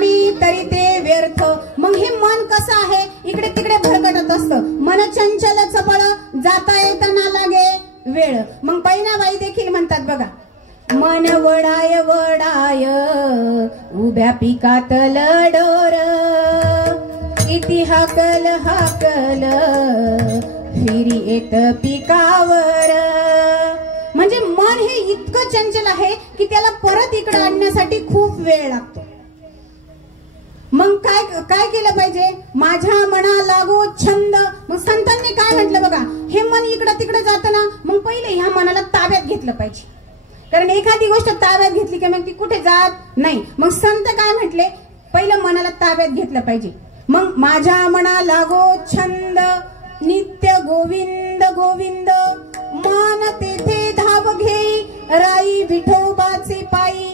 करावी तरी ते व्यर्थ. मग हे मन कसं आहे, इकडे तिकडे भरकटत असतं. मन चंचल चपळ, जाता येताना लागे वेळ. मग बहिणाबाई देखील म्हणतात बघा, मन वडाय वडाय उभ्या पिकात लडोर, किती हाकल हाकल फिरी येत पिकावर. म्हणजे मन हे इतकं चंचल आहे की त्याला परत इकडे आणण्यासाठी खूप वेळ लागतो. मग काय केलं पाहिजे, माझ्या मना लागो छंद. मग संतांनी काय म्हटलं बघा, हे मन इकडं तिकडे जातं ना, मग पहिले ह्या मनाला ताब्यात घेतलं पाहिजे. कारण एखादी गोष्ट ताब्यात घेतली की मग ती कुठे जात नाही. मग संत काय म्हटले, पहिलं मनाला ताब्यात घेतलं पाहिजे. मग माझ्या मना लागो छंद, नित्य गोविंद गोविंद, मन तेथे धाव घेई, राई विठोबाचे पायी.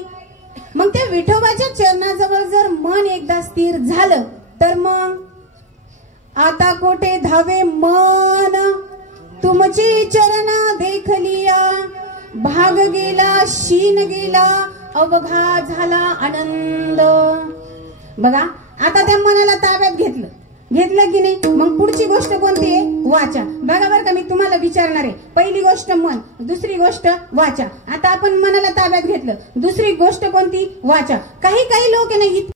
मग त्या विठोबाच्या चरणाजवळ जर मन एकदा स्थिर झालं तर मग आता कोठे धावे मन, तुमची चरण देखलिया, भाग गेला शीन गेला, अवघा झाला आनंद. बघा आता त्या मनाला ताब्यात घेतलं की नाही. मग पुढची गोष्ट कोणती आहे, वाचा. बघा बरं का, मी तुम्हाला विचारणार आहे, पहिली गोष्ट मन, दुसरी गोष्ट वाचा. आता आपण मनाला ताब्यात घेतलं, दुसरी गोष्ट कोणती, वाचा. काही लोक आहे ना